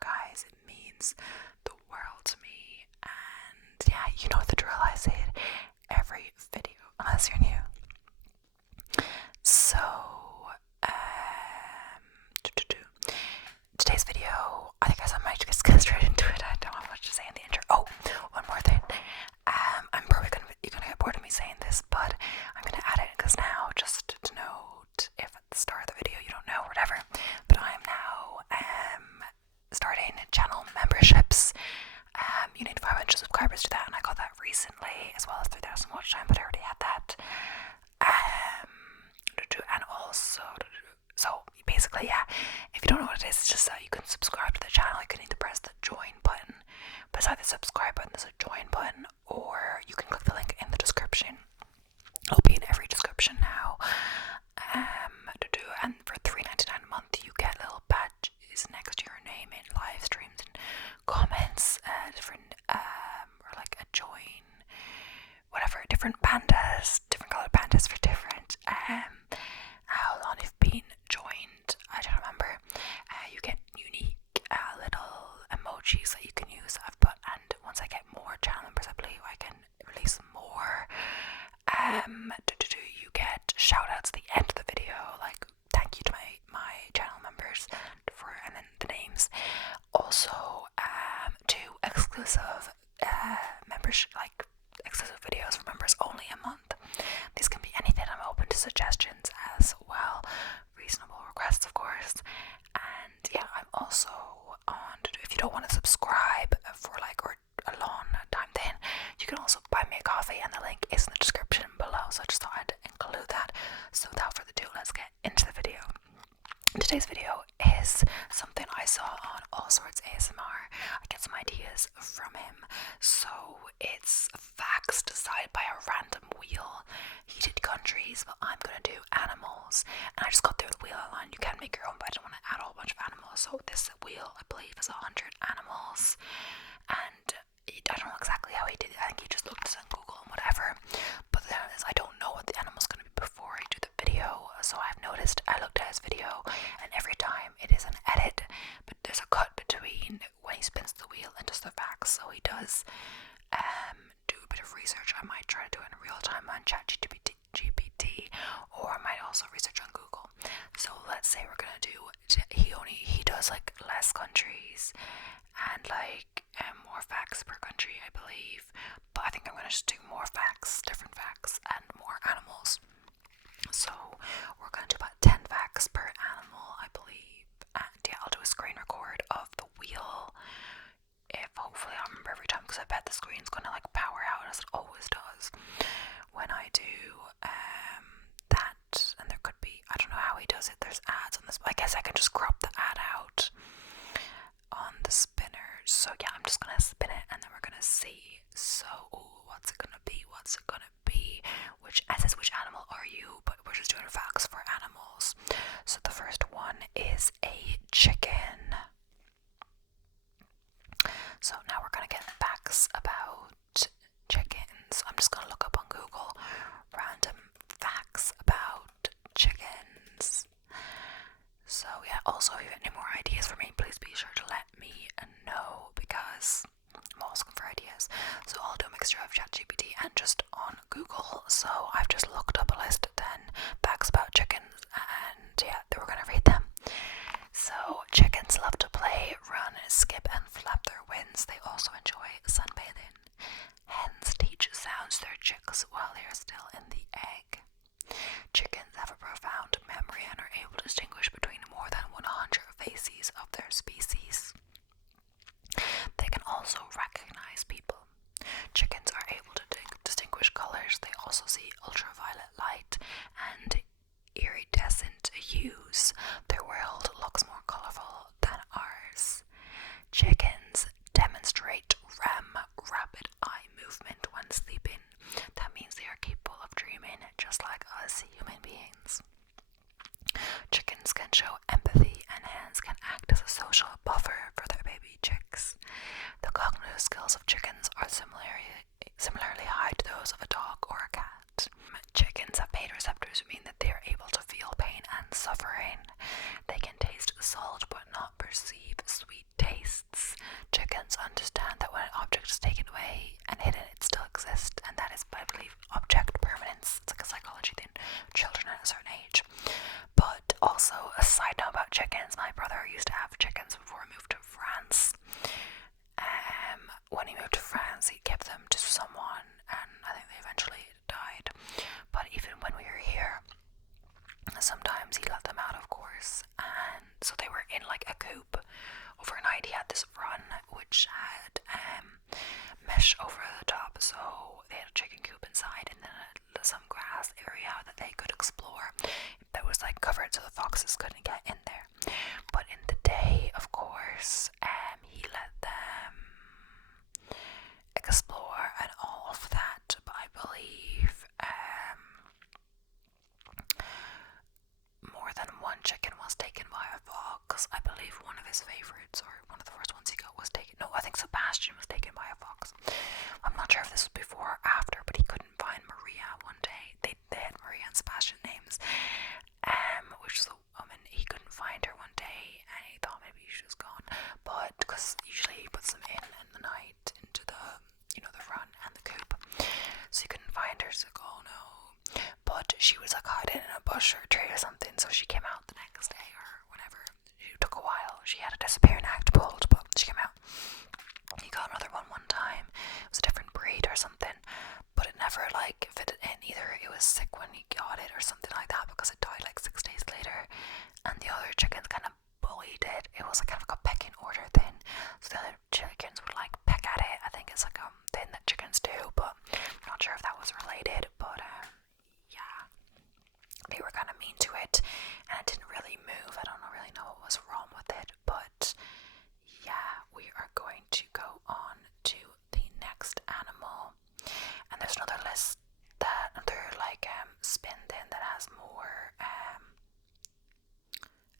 guys. It means the world to me. And yeah, you know the drill. I say it every video, unless you're new. So, today's video, I think I might just get straight into it. I don't have much to say in the intro. Oh, one more thing. I'm probably you're gonna get bored of me saying this, but I'm gonna add it because now, just to note, if at the start of the video you don't know, whatever, but I am now starting channel memberships. You need 500 subscribers to that, and I got that recently, as well as 3,000 watch time, but I already had that. And also, so basically, yeah, if you don't know what it is, it's just that you can subscribe to the channel. You can either press the join button, beside the subscribe button there's a join button, or you can click the link in the description. It'll be in every description now. And for $3.99 a month, you get little badges next to your name in live streams and comments, different, or like a join, whatever, different pandas, different colored pandas for different, how long you've been joined, I don't remember. You get unique little emojis that you can use. I've put, and once I get more channel members, I believe I can release more. You get shout outs at the end of the video, like thank you to my channel members and then the names. Also, 2 exclusive membership, like exclusive videos for members only a month. This can be anything. I'm open to suggestions as well, reasonable requests, of course. And yeah, I'm also on if you don't want to subscribe for like or a long time, then you can also buy me a coffee, and the link is in the description below. So I just thought I'd include that. So without further ado, let's get into the video. Today's video is something I saw on All Sorts ASMR. I get some ideas from him. So it's facts decided by a random wheel. He did countries, but I'm gonna do animals. And I just got through the wheel line. You can make your own, but I don't want to add a whole bunch of animals. So this wheel, I believe, is 100 animals. And I don't know exactly how he did it. I think he just looked at Google and whatever. But the thing is, I don't know what the animal's gonna be before I do the video. So I've noticed, I looked at his video, and every time it is an edit, but there's a cut between when he spins the wheel and does the facts. So he does do a bit of research. I might try to do it in real time on ChatGPT, or I might also research on Google. So let's say we're gonna do, he does like less countries and like more facts per country, I believe. But I think I'm gonna just do more facts, different facts, and more animals. So we're gonna do about 10 facts per animal, I believe. And yeah, I'll do a screen record of the wheel. If hopefully I'll remember every time, because I bet the screen's gonna like power out as it always does when I do that. And there could be, I don't know how he does it. There's ads on this. I guess I can just crop the ad out on the spinner. So yeah, I'm just gonna spin it, and then we're gonna see. So what's it gonna be? What's it gonna be? Which animal are you? But we're just doing facts for animals. So the first one is a chicken. So now we're gonna get facts about chickens. I'm just gonna look up on Google random facts about chickens. So yeah, also if you have any more ideas for me, please be sure to let me know, because I'm always looking for ideas. So I'll do a mixture of ChatGPT and just on Google. So I've just looked up a list of 10 facts about chickens, and yeah, then we're gonna read them. So chickens love to play, run, skip, and flap their wings. They also enjoy sunbathing. Hens teach sounds to their chicks while they are still in the egg. Chickens have a profound memory and are able to distinguish between more than 100 faces of their species. They can also recognize people. Chickens are able to distinguish colors. They also see ultraviolet light and iridescent hues. Their world looks more colorful than ours. Chickens demonstrate REM, rapid eye movement, when sleeping. That means they are capable of dreaming just like us human beings. Chickens can show empathy, and hens can act as a social buffer for their baby chicks. The cognitive skills of chickens are similarly high to those of a dog or a cat. Chickens have pain receptors, meaning that they are able to feel pain and suffering. They can taste salt but not perceive sweet taste. mesh over the top, so they had a chicken coop inside and then some grass area that they could explore that was like covered so the foxes couldn't get in there. But in the day, of course, he let them explore and all of that. But I believe more than one chicken was taken by a fox. I believe one of his favorites, or one of the first ones he got, was taken. No, I think Sebastian was taken by a fox. I'm not sure if this was before or after, but he couldn't find Maria one day. They had Maria and Sebastian names, which was the woman. He couldn't find her one day, and he thought maybe she was gone. But because usually he puts them in the night into the, the run and the coop, so he couldn't find her. So oh no. But she was like hiding in a bush or a tree or something, so she came out the next day or whatever. It took a while. She had a disappearing act pulled, but she came out. He got another one time. It was a different breed or something, but it never like fitted in either. It was sick when he got it or something like that because it died like 6 days later, and the other chickens kind of bullied it. It was like kind of like a pecking order thing, so the other chickens would like peck at it. I think it's like a thing that chickens do, but I'm not sure if that was related. But yeah, they were kind of mean to it, and it didn't really move. I don't really know what was wrong with it, but yeah, we are going to go on to the next animal, and there's another list that another like spin thing that has more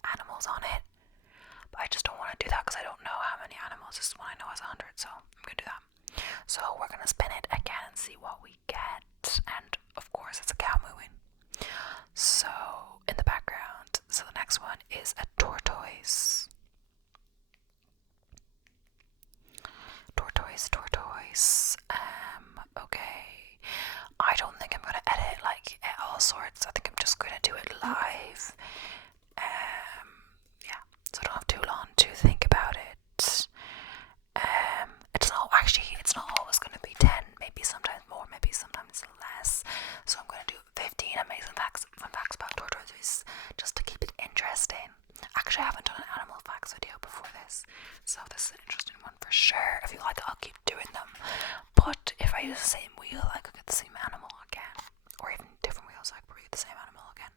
animals on it, but I just don't want to do that because I don't know how many animals. This one I know has 100, so I'm gonna do that. So we're gonna spin it again and see what we get, and of course it's a cow mooing. So in the background, so the next one is a tortoise. Tortoise. Okay. I don't think I'm gonna edit like all sorts. I think I'm just gonna do it live. Yeah. So I don't have too long to think about it. It's not always gonna be 10. Maybe sometimes more. Maybe sometimes less. So I'm gonna do 15 amazing fun facts about tortoises, just to keep it interesting. Actually, I haven't done an animal facts video before this, so this is an interesting one for sure. If you like it, I'll keep doing them. But if I use the same wheel, I could get the same animal again, or even different wheels, I could probably get the same animal again.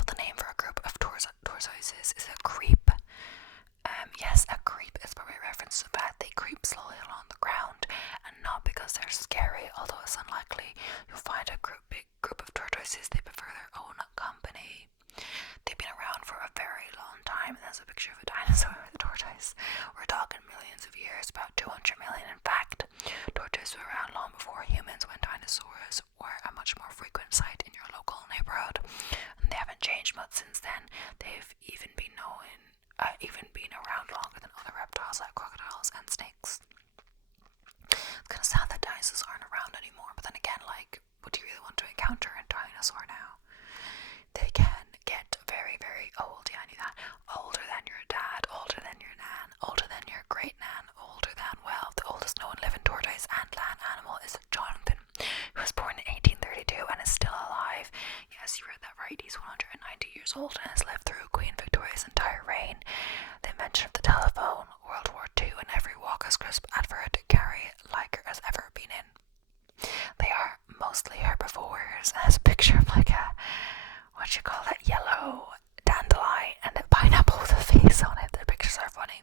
But the name for a group of tortoises is a creep. Yes, a creep is probably a reference to the fact they creep slowly along the ground, and not because they're scary, although it's unlikely you'll find a big group of tortoises. They prefer their own company. They've been around for a very long time, and there's a picture of a dinosaur with a tortoise. We're talking millions of years, about 200 million in fact. Tortoises were around long before humans, when dinosaurs were a much more frequent sight in your local neighborhood, and they haven't changed much since then. They've even been around longer than other reptiles like crocodiles and snakes. It's kind of sad that dinosaurs aren't around anymore, but then again, like, would you really want to encounter a dinosaur now? They can get very, very old. Yeah, I knew that. Older than your dad, older than your nan, older than your great nan, older than, well, the oldest known living tortoise and land animal is Jonathan, who was born in 1832 and is still alive. Yes, you read that right. He's 190 years old and has lived through Queen Victoria's entire reign, the invention of the telephone, World War II, and every walk as crisp advert Gary Liker has ever been in. They are mostly herbivores, and has a picture of like a, what you call that, yellow dandelion and a pineapple with a face on it. The pictures are funny.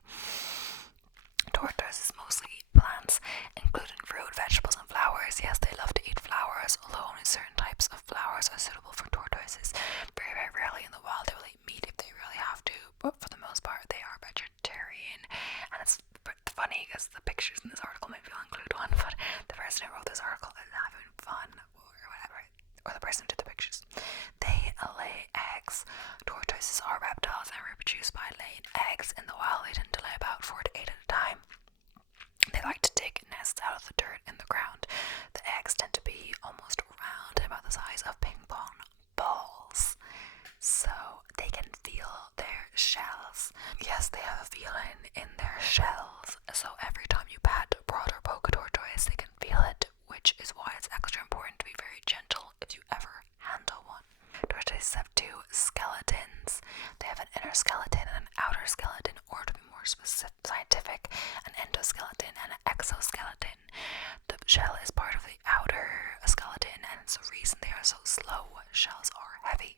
Tortoises mostly eat plants, including fruit, vegetables, and flowers. Yes, they love to eat flowers, although only certain types of flowers are suitable for tortoises. Very, very rarely in the wild they will eat meat if they really have to, but for the most part they are vegetarian. And it's funny because the pictures in this article, maybe I'll include one, but the person who wrote this article is having fun or whatever, or the person who did the pictures. They lay eggs. Tortoises are reptiles and reproduce by laying eggs. In the wild, they tend to lay about 4 to 8 at a time. They like to dig nests out of the dirt in the ground. The eggs tend to be almost round and about the size of ping pong balls, so they can feel their shells. Yes, they have a feeling in their shells, so every time you pat, prod, or poke a tortoise, they can feel it, which is why it's extra important to be very gentle if you ever handle one. Tortoises have 2 skeletons. They have an inner skeleton and an outer skeleton, or to be more scientific, an endoskeleton skeleton and an exoskeleton. The shell is part of the outer skeleton, and it's the reason they are so slow. Shells are heavy.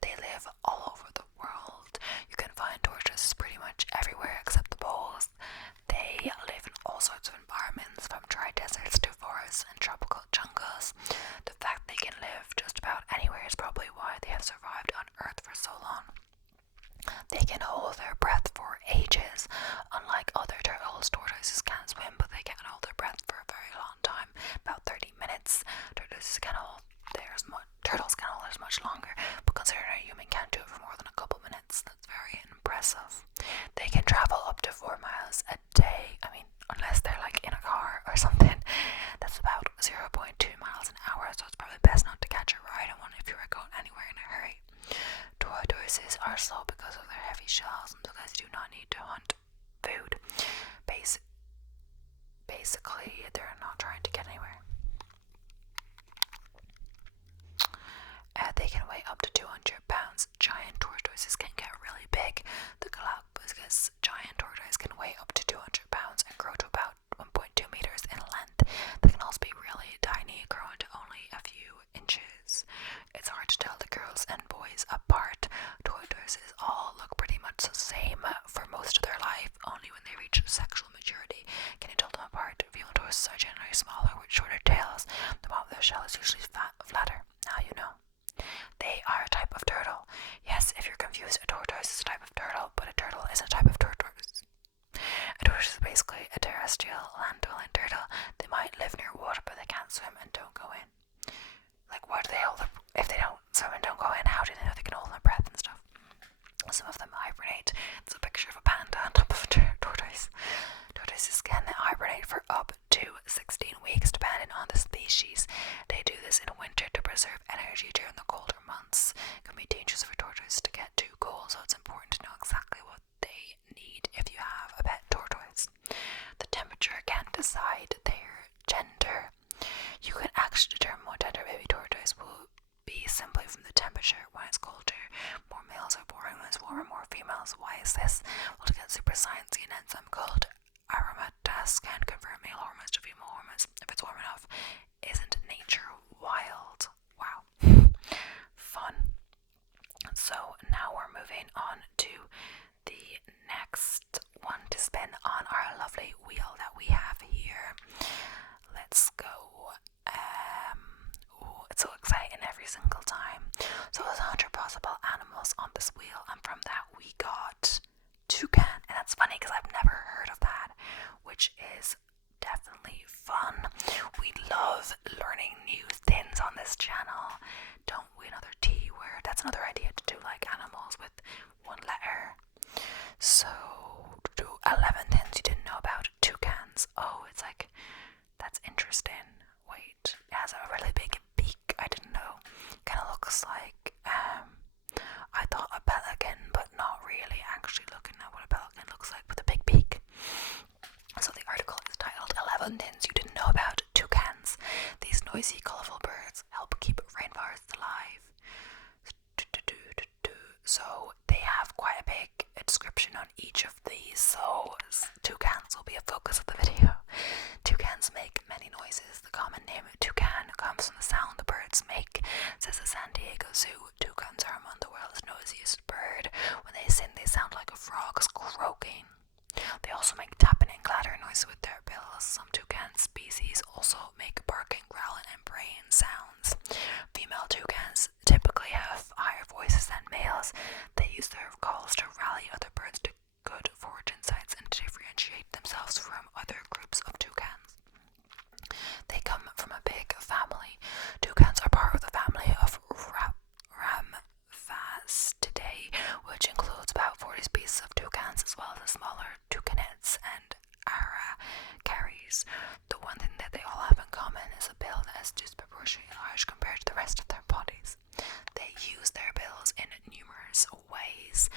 They live all over the world. You can find tortoises pretty much everywhere except the poles. They live in all sorts of environments, from dry deserts to forests and tropical jungles. The fact they can live just about anywhere is probably why they have survived on Earth for so long. They can hold their breath for ages. Unlike other turtles, tortoises can't swim, but they can hold their breath for a very long time, about 30 minutes. Turtles can hold theirs much longer, but considering a human can't do it for more than a couple minutes, that's very impressive. They can travel up to 4 miles a day. I mean, unless they're like in a car or something. That's about 0.2 miles an hour, so it's probably best not to catch a ride on one if you're going anywhere in a hurry. Tortoises are slow because of their heavy shells and because they do not need to hunt food. Basically, they're not trying to get anywhere. They can weigh up to 200 pounds. Giant tortoises can get really big. The Galapagos giant tortoise can weigh up to 200 pounds and grow to about 1.2 meters in length. They can also be really tiny, growing to only a few inches. It's hard to tell the girls and boys apart. Tortoises all look pretty much the same for most of their life, only when they reach sexual maturity can you tell them apart. Female tortoises are generally smaller with shorter tails. The bottom of their shell is usually flatter. Now you know. They are a type of turtle. Yes, if you're confused, a tortoise is a type of turtle, but a turtle is a type of tortoise. A tortoise is basically a terrestrial, land-dwelling turtle. They might live near water, but they can't swim and don't go in. Like, why do they hold their... If they don't swim and don't go in, how do they know they can hold their breath and stuff? Some of them hibernate. It's a picture of a panda on top of a tortoise. Tortoises can hibernate for up to 16 weeks, depending on the species. They do this in winter to preserve energy during the colder months. It can be dangerous for tortoises to get too cold, so it's important to know exactly what they need if you have a pet tortoise. The temperature can decide their gender. You can actually determine what gender baby tortoise will be simply from the temperature. When it's colder, more males are born. When it's warmer, more females. Why is this? Well, to get super sciencey, an enzyme called aromatase can convert male hormones to female hormones if it's warm enough. Isn't nature wild? Wow. Fun. So now we're moving on to the next one to spin on our lovely wheel that we have here. Let's go. It's so exciting every single time. So there's 100 possible animals on this wheel, and from that we got Tucan. And that's funny because I've never heard of that, which is definitely fun. We love learning new things on this channel, don't we? Another T word. That's another idea to do like animals with one letter. So, 11 things you didn't know about toucans. Oh, it's like, that's interesting. Wait, it has a really big beak. I didn't know. Kind of looks like, I thought a pelican, but not really. Actually looking at what a pelican looks like with a big beak. So the article is titled 11 Things You Didn't Know About Toucans. These noisy, colorful birds help keep rainforests alive. So they have quite a big description on each of these. So toucans will be a focus of the video. Toucans make many noises. The common name toucan comes from the sound the birds make. Says the San Diego Zoo. Toucans are among the world's noisiest bird. When they sing, they sound like a frog's croaking. They also make tapping and clattering noises with their bills. Some toucan species also make barking, growling, and braying sounds. Female toucans typically have higher voices than males. They use their calls to rally other birds to good foraging sites and to differentiate themselves from other groups of toucans. They come from a big family. Toucans are part of the family of Ramphasticdae, which includes about 40 species of toucans, as well as the smaller toucanets and aracaris. The one thing that they all have in common is a bill that is disproportionately large compared to the rest of their bodies. They use their bills in numerous ways.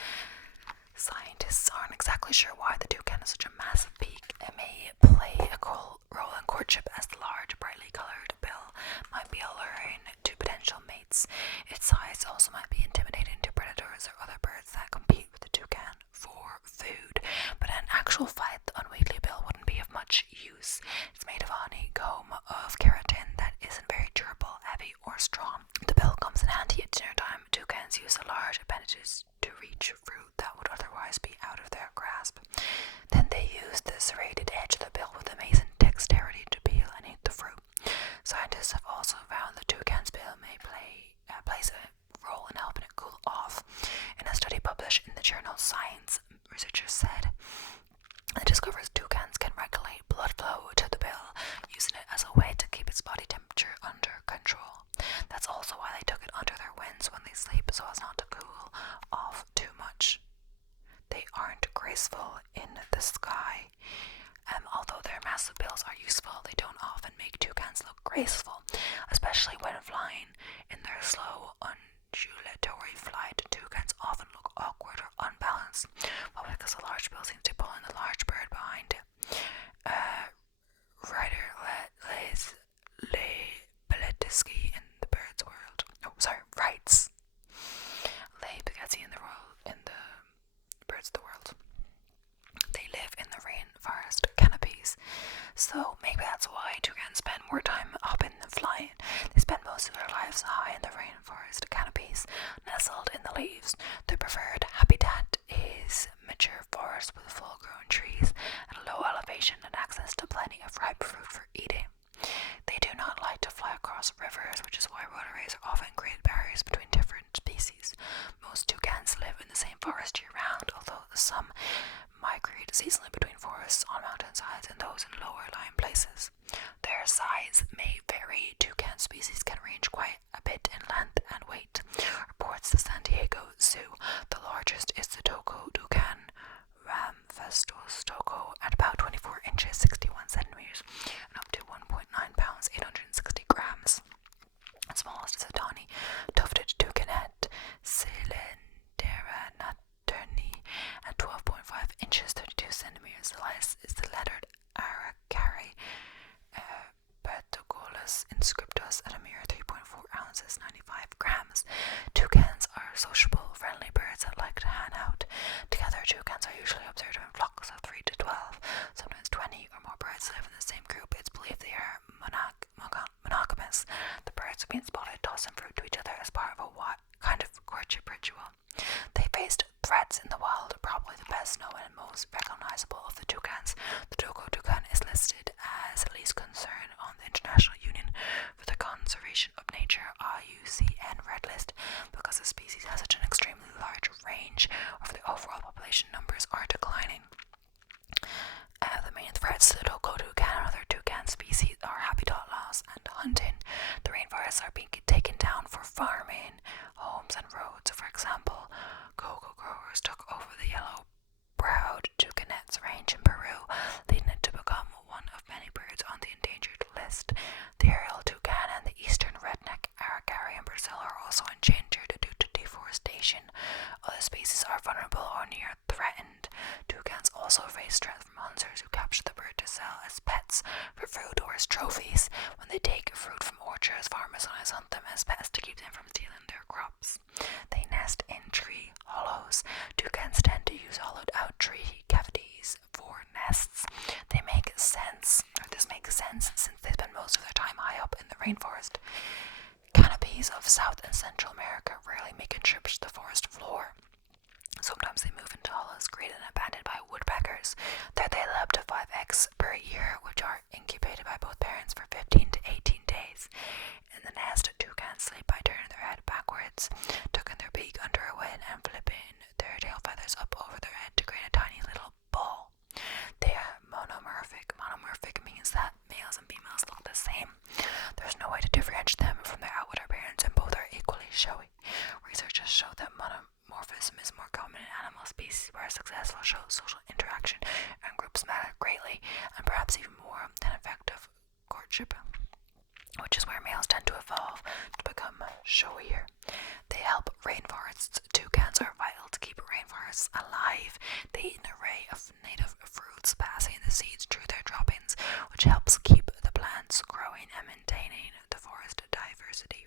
Scientists aren't exactly sure why the toucan has such a massive beak. It may play a role in courtship, as the large, brightly colored bill might be alluring to potential mates. Its size also might be intimidating to predators or other birds that compete with the toucan for food. But in an actual fight, the unwieldy bill wouldn't be the serrated edge of the bill with amazing dexterity to peel and eat the fruit. Scientists have also found the toucan's bill may plays a role in helping it cool off. In a study published in the journal Science, researchers said it discovers toucans can regulate blood flow to the bill, using it as a way to keep its body temperature under control. That's also why they took it under their wings when they sleep, so as not to cool off too much. They aren't graceful in the sky. Although their massive bills are useful, they don't often make toucans look graceful, especially when flying. In their slow, undulatory flight, toucans often look awkward or unbalanced, probably because the large bill seems to pull in the large bird behind it. Writer Les Beletiski in the bird's world. Writes Les Beletiski in the birds of the world. They live in the rainforest canopies, so maybe that's why toucans spend more time hopping than flying. They spend most of their lives high in the rainforest canopies, nestled in the leaves. Their preferred habitat is mature forest with full-grown trees at a low elevation and access to plenty of ripe fruit for eating. They do not like to fly across rivers, which is why waterways are often great barriers between different species. Most toucans live in the same forest year-round, although some migrate seasonally between forests on mountainsides and those in lower-lying places. Their size may vary. Toucan species can range quite a bit in length and weight. Reports the San Diego Zoo. The largest is the Toco toucan, Ramphastos toco, at about 24 inches, 61 centimeters, and up to 1.9 pounds, 860 grams. The smallest is a tawny, tufted toucanet, Cylindera naturni, at 12.5 inches, 32 centimeters. The lightest is the lettered Aracari, Bertogolus inscriptus, at a mere 3.4 ounces, 95 grams. Toucans are sociable, friendly birds that like to hang out together. Toucans are usually observed in flocks of 3 to 12, sometimes 20 or more birds live in the same group. It's believed they are monogamous. The birds have been spotted tossing fruit to each other as part of a kind of courtship ritual. They faced threats in the wild. Probably the best known and most recognizable of the toucans, the Toco toucan, is listed as least concern on the International Union for the Conservation of Nature (IUCN) Red List because the species has such an extremely large range over the overall population. Numbers are declining. The main threats to the Toco toucan and other toucan species are habitat loss and hunting. The rainforests are being taken down for farming, homes and roads. For example, cocoa growers took over the yellow-browed toucanet's range in Peru, leading it to become one of many birds on the endangered list. The aerial toucan and the eastern redneck aracari in Brazil are also endangered due to deforestation. Other species are vulnerable or near threatened. Toucans also face threats from hunters who capture the bird to sell as pets for food or as trophies. When they take fruit from orchards, farmers sometimes hunt them as pets to keep them from stealing their crops. They nest in tree hollows. Toucans tend to use hollowed-out tree cavities for nests. This makes sense since they spend most of their time high up in the rainforest. Canopies of South and Central America rarely make trips to the forest floor. Sometimes they move into hollows created and abandoned by woodpeckers. There they lay up to 5 eggs per year, which are incubated by both parents for 15 to 18 days. In the nest, toucans sleep by turning their head backwards, tucking their beak under a wing and flipping their tail feathers up over their head to create a tiny little ball. They are monomorphic. Monomorphic means that males and females look the same. There's no way to differentiate them from their outward appearance, and both are equally showy. Researchers show that monomorphism is more common in animal species where successful social interaction and groups matter greatly, and perhaps even more than effective courtship, which is where males tend to evolve to become showier. They help rainforests. Toucans are vital to keep rainforests alive. They eat an array of native fruits, passing the seeds through their droppings, which helps keep the plants growing and maintaining the forest diversity.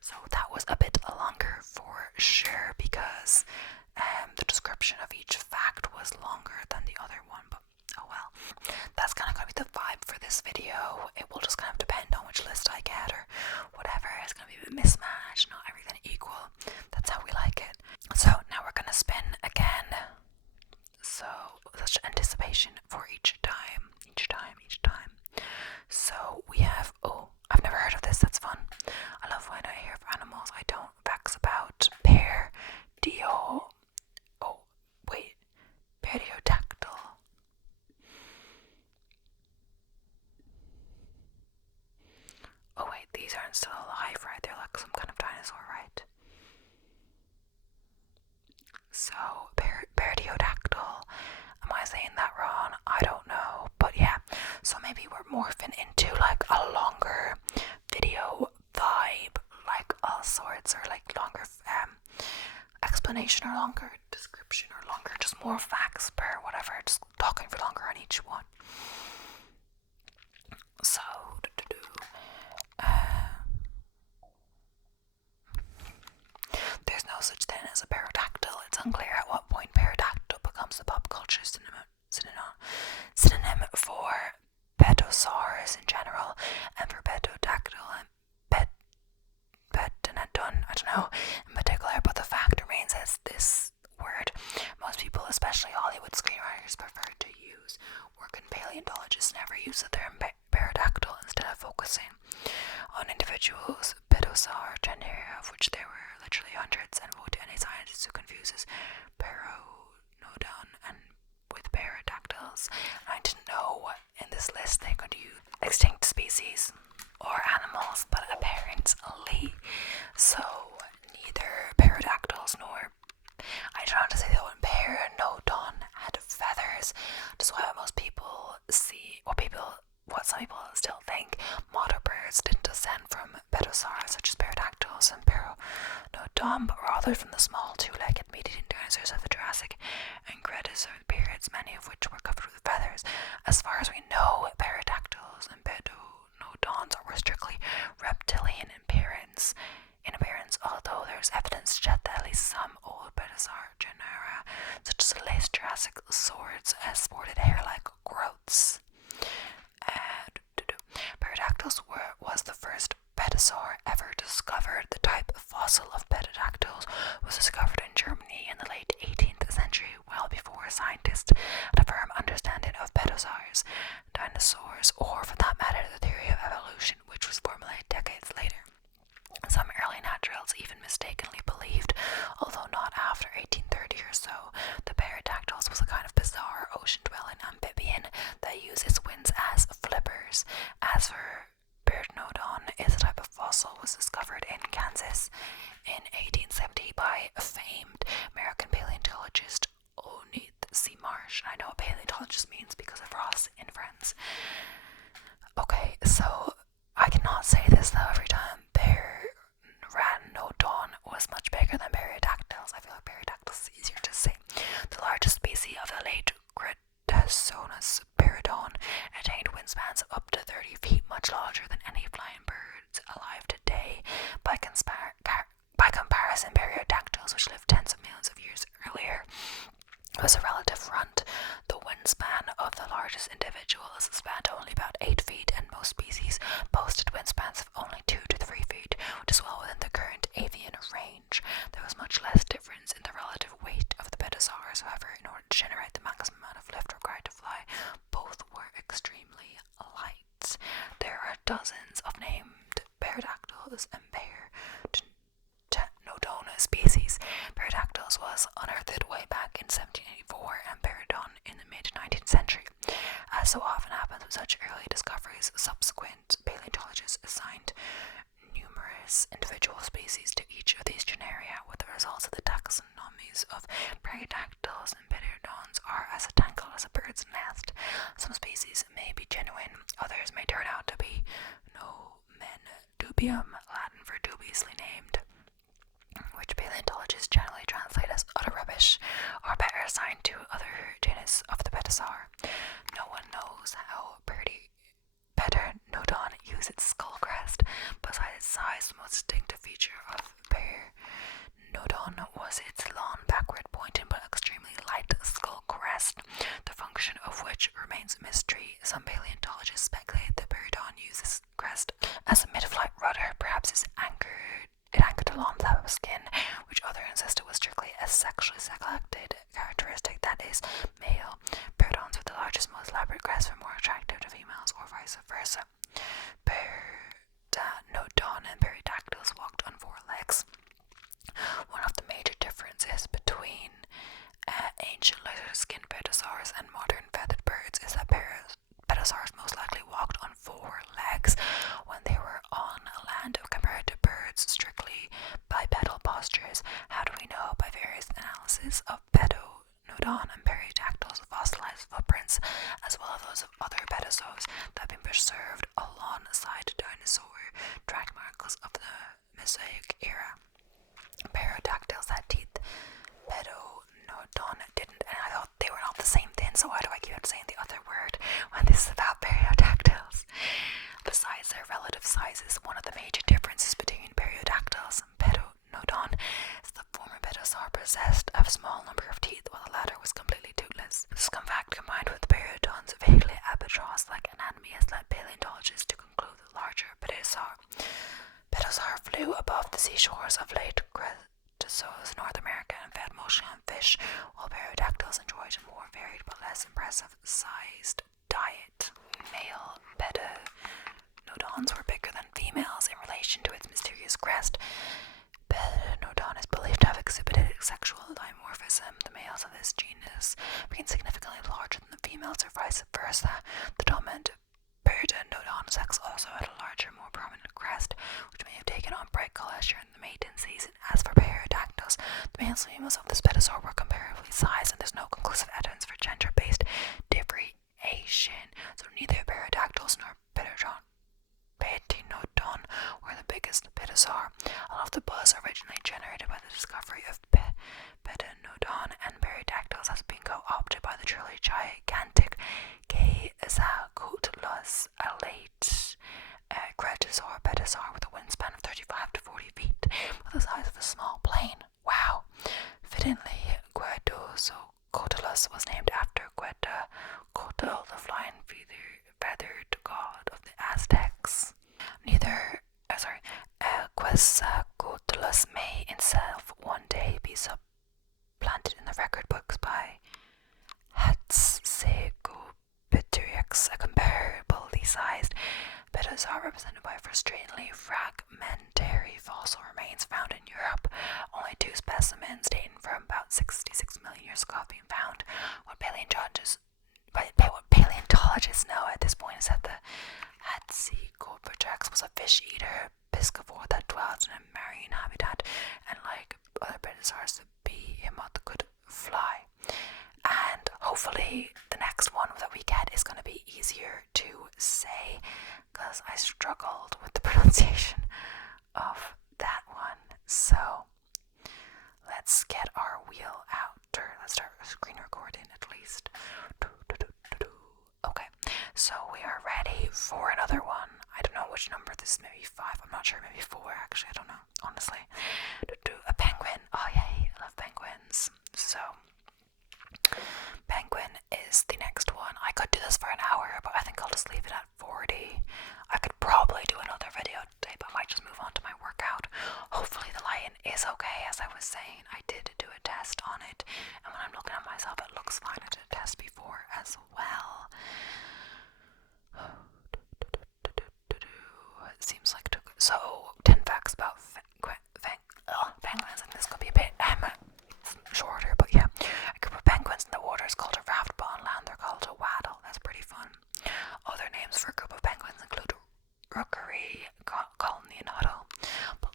So that was a bit longer for sure because the description of each fact was longer than the other one, but oh well. That's kind of going to be the vibe for this video. It will just kind of depend on which list I get or whatever. It's going to be a mismatch, not everything equal. That's how we like it. So now we're going to spin again. So such anticipation. morphing into like a longer video vibe, like all sorts, or like longer explanation or longer description or longer just more facts per whatever, just talking for longer on each one. So there's no such thing as a pterodactyl. It's unclear at what point pterodactyl becomes the pop culture synonym for pterosaurs in general, and for pterodactyl and pettenodon, I don't know, in particular, but the fact remains as this word most people, especially Hollywood screenwriters, prefer to use, working paleontologists never use the term pterodactyl, instead of focusing on individuals, pterosaur genera, of which there were literally hundreds, and woe to any scientist who confuses pteranodon and with pterodactyls. And I didn't know in this list they could use extinct species or animals, but apparently so. Neither pterodactyls nor, I don't know how to say the one, pteranodon had feathers. That's why most people see what some people still think modern birds didn't descend from pterosaurs such as pterodactyls and pteranodon, but rather from the small two-legged meat-eating dinosaurs of the Jurassic and Cretaceous periods, many of which were covered with feathers. As far as we know, pterodactyls and pteranodons were strictly reptilian in appearance, although there's evidence to suggest that at least some old pterosaur genera, such as the late Jurassic saurids, sported hair-like growths. Pterodactyls was the first pterosaur ever discovered. The type of fossil of pterodactyls was discovered in Germany in the late 18th century, well before scientists had a firm understanding of pterosaurs, dinosaurs, or for that matter the theory of evolution, which was formulated decades later. Some early naturalists even mistakenly believed, although not after 1830 or so, that pterodactyls was a kind of bizarre ocean-dwelling amphibian that used its wings as flippers. As for pteranodon, is a type of fossil was discovered in Kansas in 1870 by a famed American paleontologist Oneith C. Marsh. I know what paleontologist means because of Ross in Friends. Okay, so I cannot say this though every time. Pteranodon was much bigger than pterodactyls. I feel like pterodactyls is easier to say. The largest species of the late Cretaceous Pteranodon attained wingspans of up to 30 feet, much larger than any flying birds alive today. By comparison, pterodactyls, which lived tens of millions of years earlier, was a relative runt. The wingspan of the largest individual is a span to only about 8 feet, and most species boasted wingspans of only 2 to 3 feet, which is well within the current avian range. There was much less difference in the relative weight of the pterosaurs, however, in order to generate the maximum amount of lift required to fly, both were extremely light. There are dozens of named pterodactyls and pteranodon species. Pterodactyls was unearthed way back in 1784 and pteranodon in the mid-19th century. As so often happens with such early discoveries, subsequent paleontologists assigned numerous individual species to each of these genera, with the results of the taxonomies of pterodactyls and pteranodons are as tangled as a bird's nest. Some species may be genuine, others may turn out to be nomen dubium, Latin for dubiously named, which paleontologists generally translate as utter rubbish, or better assigned to other genus of the pterosaur. No one knows how pteranodon used its skull crest. Besides its size, the most distinctive feature of pteranodon was its long, backward-pointing but extremely light skull crest, the function of which remains a mystery. Some paleontologists speculate that pteranodon used this crest as a mid-flight rudder. Perhaps it anchored along the top of skin, which others insisted was strictly a sexually selected characteristic, that is, male pteranodons with the largest, most elaborate crest were more attractive to females, or vice versa. Pteranodon and pterodactyls walked on 4 legs. One of the major differences between ancient as well as those of other pterosaurs that have been preserved alongside dinosaur track marks of the Mesozoic era. Pterodactyls had teeth. Pedonodon didn't, and I thought they were not the same thing, so why do I keep on saying the other word when this is about pterodactyls? Besides their relative sizes, one of the major differences between pterodactyls and Pedonodon is the former pterosaur possessed a small number of teeth, while the latter was completely toothless. This fact, combined with Pteranodon's vaguely albatross-like anatomy, has led paleontologists to conclude the larger pterosaur flew above the seashores of late Cretaceous North America and fed mostly on fish, while pterodactyls enjoyed a more varied but less impressive sized diet. Male Pteranodons were bigger than females in relation to its mysterious crest. Pteranodon is believed to have exhibited sexual dimorphism, the males of this genus being significantly larger than the females or vice versa. The dominant Pteranodon sex also had a larger, more prominent crest, which may have taken on bright colours during the mating season. As for pterodactyls, the males and females of this pterosaur were comparably sized, and there's no conclusive evidence for gender-based differentiation. So neither pterodactyls nor Pteranodon were the biggest pterosaur. A lot of the buzz originally generated by the discovery of Pteranodon and pterodactyls has been co-opted by the truly gigantic Quetzalcoatlus, a late Cretaceous pterosaur with a wingspan of 35 to 40 feet, with the size of a small plane. Wow! Fittingly, Quetzalcoatlus was named after Quetzalcoatl, the flying feathered god of the Aztecs. Quetzalcoatlus may itself one day be supplanted in the record books by Hatzegopteryx, a comparably sized pterosaur represented by frustratingly fragmentary fossil remains found in Europe. Only 2 specimens dating from about 66 million years ago have been found. What paleontologists know at this point is that the Hatzegopteryx was a fish eater piscivore that dwelt in a marine habitat, and like other pterosaurs, the behemoth could fly. And hopefully the next one that we get is going to be easier to say, because I struggled with the pronunciation of that one. So let's get our wheel out, or let's start screen recording at least. Okay, so we are ready for another one. I don't know which number this is, maybe 5, I'm not sure, maybe 4 actually, I don't know, honestly. A penguin, oh yay, I love penguins. So penguin is the next one. I could do this for an hour, but I think I'll just leave it at 40. I could probably do another video today, but I might just move on to my workout. Hopefully the lion is okay. As I was saying, I did do a test on it, and when I'm looking at myself, it looks fine. I did a test before as well. It seems like so 10 facts about penguins, and this could be a bit shorter, but yeah. A group of penguins in the water is called a raft, but on land they're called a waddle. That's pretty fun. Other names for a group of penguins include rookery, colony, and huddle.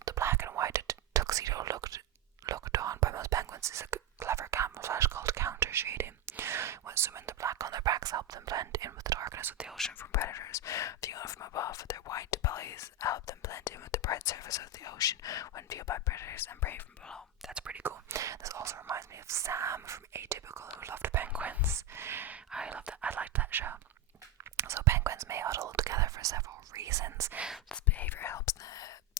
The black and white tuxedo looked on by most penguins is a clever camouflage called counter shading. When swimming, the black on their backs help them blend in with the darkness of the ocean from predators. Viewed from above, their white bellies help them blend in with the bright surface of the ocean when viewed by predators and prey from below. That's pretty cool. This also reminds me of Sam from Atypical, who loved penguins. I liked that show. So penguins may huddle together for several reasons. This behavior helps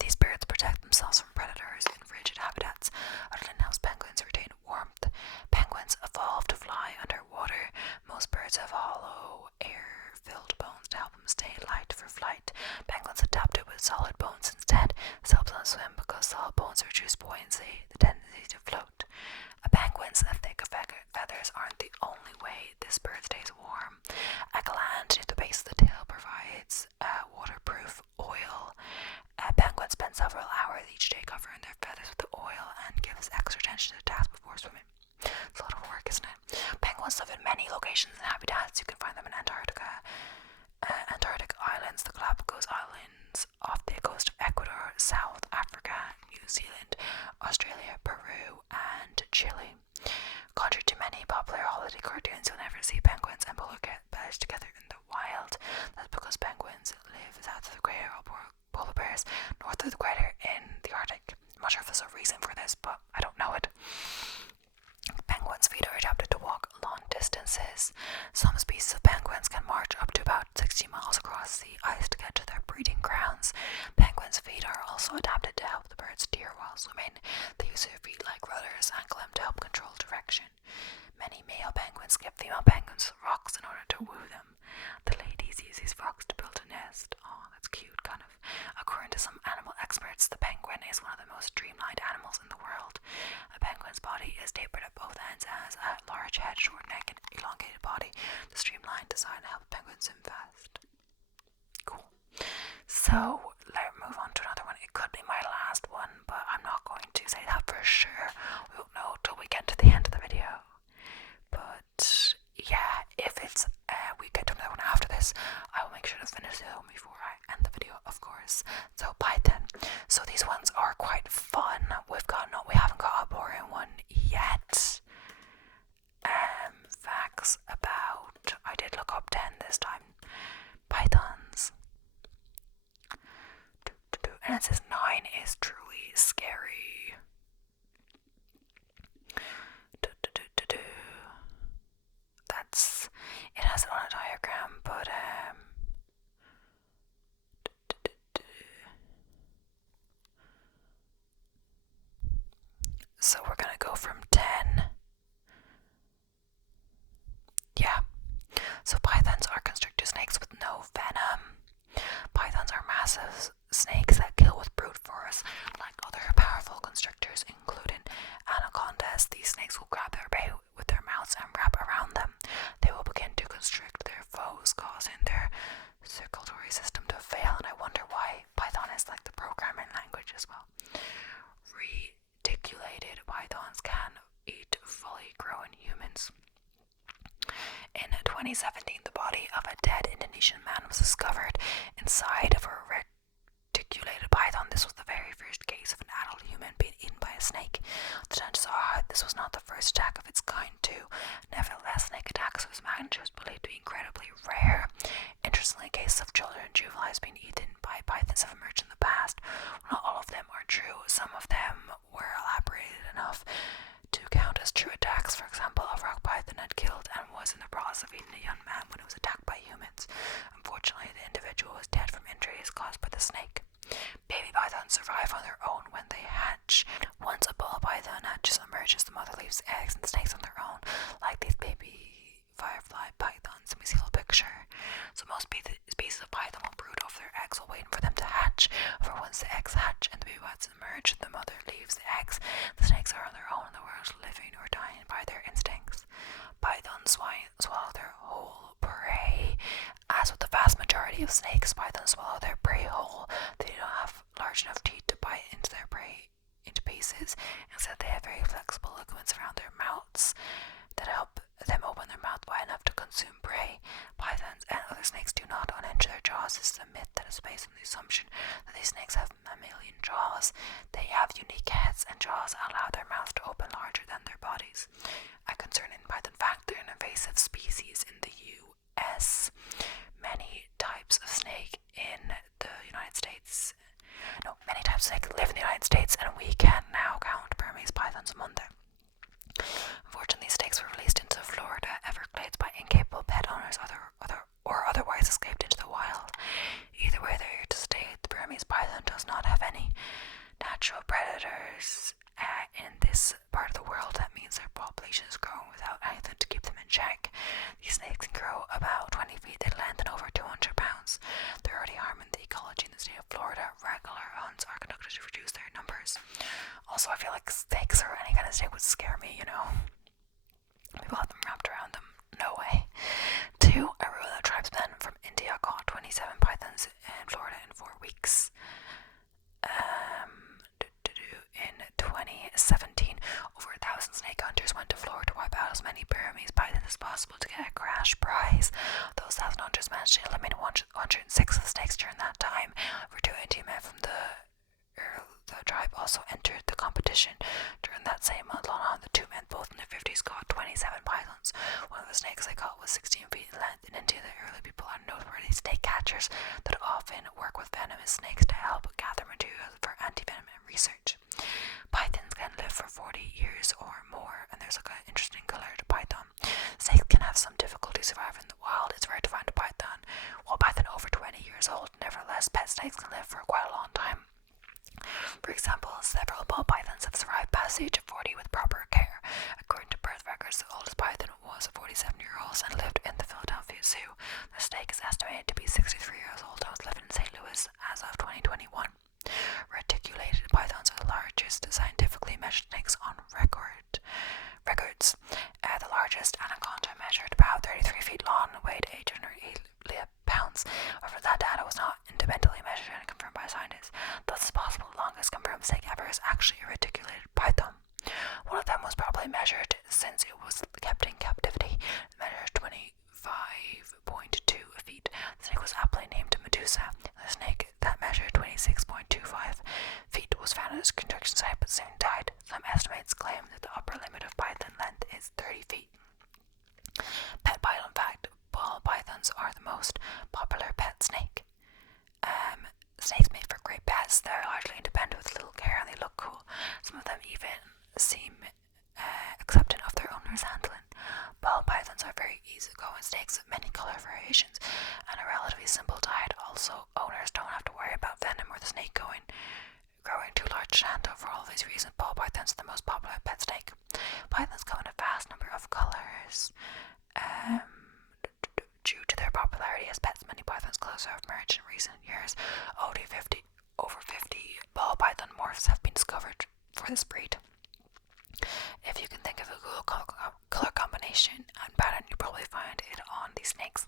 these birds protect themselves from predators in frigid habitats. Huddling helps penguins retain warmth. Penguins evolved to fly underwater. Most birds have hollow, air-filled bones to help them stay light for flight. Penguins adapted with solid bones instead. This helps them swim because solid bones reduce buoyancy, the tendency to float. A penguin's thick feathers aren't the only way this bird stays warm. A gland near the base of the tail provides waterproof oil. Penguins spend several hours each day covering their feathers with the oil and gives extra attention to the task before swimming. It's a lot of work, isn't it? Penguins live in many locations and habitats. You can find them in Antarctica, Antarctic islands, the Galapagos Islands, off the coast of Ecuador, South Africa, New Zealand, Australia, Peru, and Chile. Contrary to many popular holiday cartoons, you'll never see penguins and polar bears together in the wild. That's because penguins live south of the equator, polar bears north of the equator in the Arctic. I'm not sure if there's a reason for this, but I don't know it. Penguins' feet are adapted to walk long distances. Some species of penguins can march up to about 60 miles across the ice to get to their breeding grounds. Penguins' feet are also adapted to help the birds steer while swimming. They use their feet like rudders and climb to help control direction. Many male penguins give female penguins rocks in order to woo them. The ladies use these rocks to build a nest. Oh, that's cute, kind of. According to some animal experts, the penguin is one of the most streamlined animals in the world. A penguin's body is tapered at both ends and has a large head, short neck, and elongated body. The streamlined design helps penguins swim fast. Cool. So, let's move on to another one. It could be my last one, but I'm not going to say that for sure. We won't know till we get to the end of the video. But yeah, if it's we get to another one after this, I will make sure to finish it before I end the video, of course. So Python. So these ones are quite fun. We haven't got a boring one yet. Facts about, I did look up 10 this time. Pythons. And it says 9 is truly scary. It has it on a diagram, but so we're gonna go from 10. Yeah. So pythons are constrictor snakes with no venom. Pythons are massive snakes that kill with brute force. Like other powerful constrictors, including anacondas, these snakes will grab their prey with their mouths and wrap around them. They will begin to constrict their foes, causing their circulatory system to fail, and I wonder why Python is like the programming language as well. Reticulated pythons can eat fully grown humans. In 2017, the body of a dead Indonesian man was discovered inside of a reticulated python. This was the very first case of an adult human being eaten by a snake. The chances are this was not the first attack of its kind, too. Nevertheless, snake attacks of this magnitude was believed to be incredibly rare. Interestingly, cases of children and juveniles being eaten by pythons have emerged in the past. Not all of them are true. Some of them were elaborated enough to count as true attacks. For example, a rock python had killed and was in the process of eating a young man when it was attacked by humans. Unfortunately, the individual was dead from injuries caused by the snake. Baby pythons survive on their own when they hatch. Once a ball python hatches emerges, the mother leaves eggs and the snakes on their own, like these baby firefly pythons. And we see a little picture. So most species of python will brood over their eggs while waiting for them to hatch. For once the eggs hatch and the baby pythons emerge, the mother leaves the eggs. The snakes are on their own in the world, living or dying by their instincts. Pythons swallow their whole prey. As with the vast majority of snakes, pythons swallow their prey whole. They do not have large enough teeth to bite into their prey into pieces. Instead, they have very flexible ligaments around their mouths that help them open their mouth wide enough to consume prey. Pythons and other snakes do not unhinge their jaws. This is a myth that is based on the assumption that these snakes have mammalian jaws. They have unique heads and jaws that allow their mouths to open larger than their bodies. A concerning python fact: they're an invasive species in the U.S. Many types of snake live in the United States, and we can now count Burmese pythons among them. Unfortunately, these snakes were released into Florida Everglades by incapable pet owners or otherwise escaped into the wild. Either way, they're here to stay. The Burmese python does not have any natural predators in this part of the world. That means their population is growing without anything to keep them in check. These snakes can grow about 20 feet in length and over 200 pounds. They're already harming the ecology in the state of Florida. Regular hunts are conducted to reduce their numbers. Also, I feel like snakes or any kind of snake would scare me, you know. People have them wrapped around them. No way. 2. Arula tribesmen from India caught 27 pythons in Florida in 4 weeks. In 2017, over 1,000 snake hunters went to Florida to wipe out as many Burmese pythons as possible to get a cash prize. Those 1,000 hunters managed to eliminate 106 of the snakes during that time. Over 218 men from the tribe also entered the competition. During that same month, the 2 men, both in their 50s, caught 27 pythons. One of the snakes they caught was 16 feet in length. In India, researchers that often work with venomous snakes to help gather materials for anti-venom research. Pythons can live for 40 years or more, and there's like an interesting colored python. Snakes can have some difficulty surviving in the wild. It's rare to find a python. While python over 20 years old, nevertheless, pet snakes can live for quite a long time. For example, several ball pythons have survived past the age of 40 with proper care. According to birth records, the oldest python was a 47-year-old and lived in the Philadelphia Zoo. The snake is estimated to be 63 years old and was living in St. Louis as of 2021. Reticulated pythons are the largest scientifically measured snakes on records. The largest anaconda measured about 33 feet long and weighed 808 pounds. However, that data was not independently measured and confirmed by scientists. Thus, it's possible the longest confirmed snake ever is actually a reticulated python. One of them was probably measured since it was kept in captivity. It measured 25.2 feet. The snake was aptly named Medusa. The snake that measured 26.25 feet was found at its construction site but soon died. Some estimates claim that the upper limit of python length is 30 feet. Pet python fact: ball pythons are the most popular pet snake. Snakes made for great pets. They're largely independent with little care and they look cool. Some of them even seem accepting of their owner's handling. Ball pythons are very easygoing snakes with many color variations and a relatively simple diet. Also, owners don't have to worry about venom or the snake growing too large to handle. For all these reasons, ball pythons are the most popular pet snake. Pythons come in a vast number of colors. Due to their popularity as pets, many pythons clones have emerged in recent years. Over 50 ball python morphs have been discovered for this breed. If you can think of a cool color combination and pattern, you probably find it on these snakes.